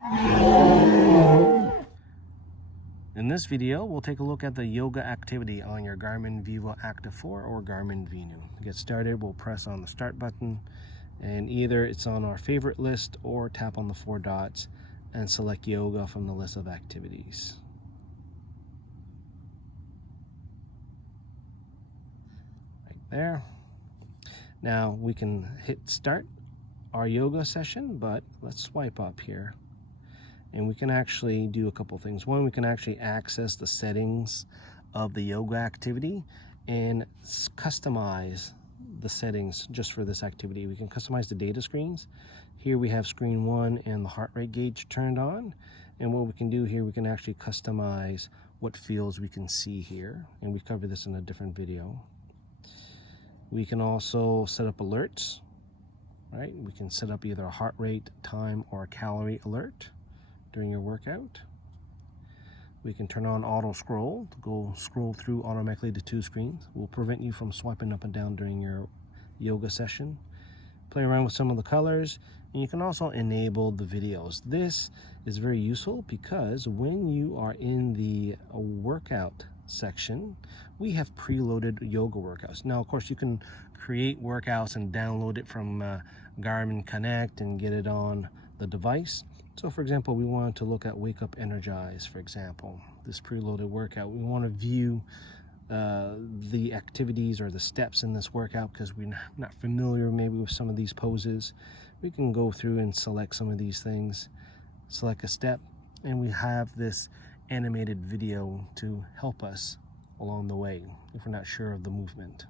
In this video, we'll take a look at the yoga activity on your Garmin Vivoactive 4 or Garmin Venu. To get started, we'll press on the start button, and either it's on our favorite list or tap on the 4 dots and select yoga from the list of activities. Right there. Now we can hit start our yoga session, but let's swipe up here. And we can actually do a couple things. One, we can actually access the settings of the yoga activity and customize the settings just for this activity. We can customize the data screens. Here we have screen 1 and the heart rate gauge turned on. And what we can do here, we can actually customize what fields we can see here. And we cover this in a different video. We can also set up alerts, right? We can set up either a heart rate, time, or a calorie alert during your workout. We can turn on auto scroll to go scroll through automatically to 2 screens. Will prevent you from swiping up and down during your yoga session. Play around with some of the colors, and you can also enable the videos. This is very useful because when you are in the workout section, we have preloaded yoga workouts. Now, of course, you can create workouts and download it from Garmin Connect and get it on the device. So for example, we wanted to look at Wake Up Energize, for example, this preloaded workout. We want to view the activities or the steps in this workout because we're not familiar maybe with some of these poses. We can go through and select some of these things, select a step, and we have this animated video to help us along the way if we're not sure of the movement.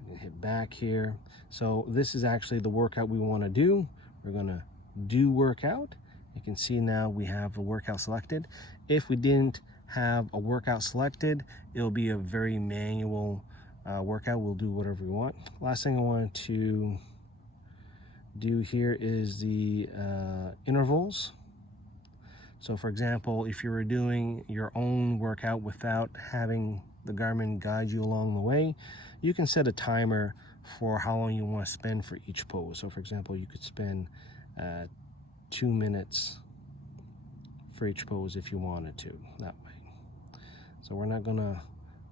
We can hit back here. So this is actually the workout we want to do. We're going to do workout. You can see now we have a workout selected. If we didn't have a workout selected, it'll be a very manual workout. We'll do whatever we want. Last thing I wanted to do here is the intervals. So for example, if you were doing your own workout without having the Garmin guide you along the way, you can set a timer for how long you want to spend for each pose. So for example, you could spend 2 minutes for each pose if you wanted to that way. So we're not gonna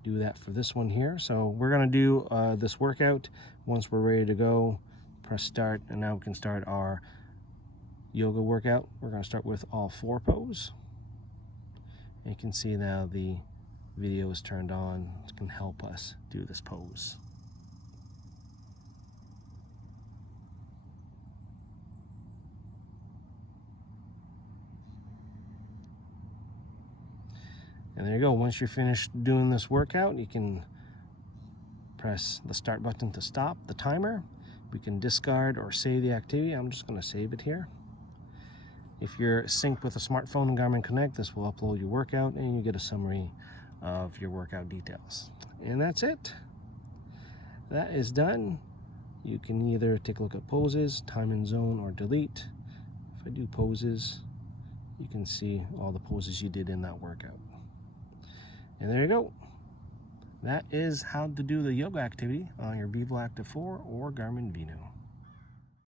do that for this one here. So we're gonna do this workout. Once we're ready to go, press start, and now we can start our yoga workout. We're gonna start with all 4 pose. And you can see now the video is turned on. It can help us do this pose. And there you go. Once you're finished doing this workout, you can press the start button to stop the timer. We can discard or save the activity. I'm just going to save it here. If you're synced with a smartphone and Garmin Connect, this will upload your workout and you get a summary of your workout details. And that's it. That is done. You can either take a look at poses, time and zone, or delete. If I do poses, you can see all the poses you did in that workout. And there you go. That is how to do the yoga activity on your Vivoactive 4 or Garmin Venu.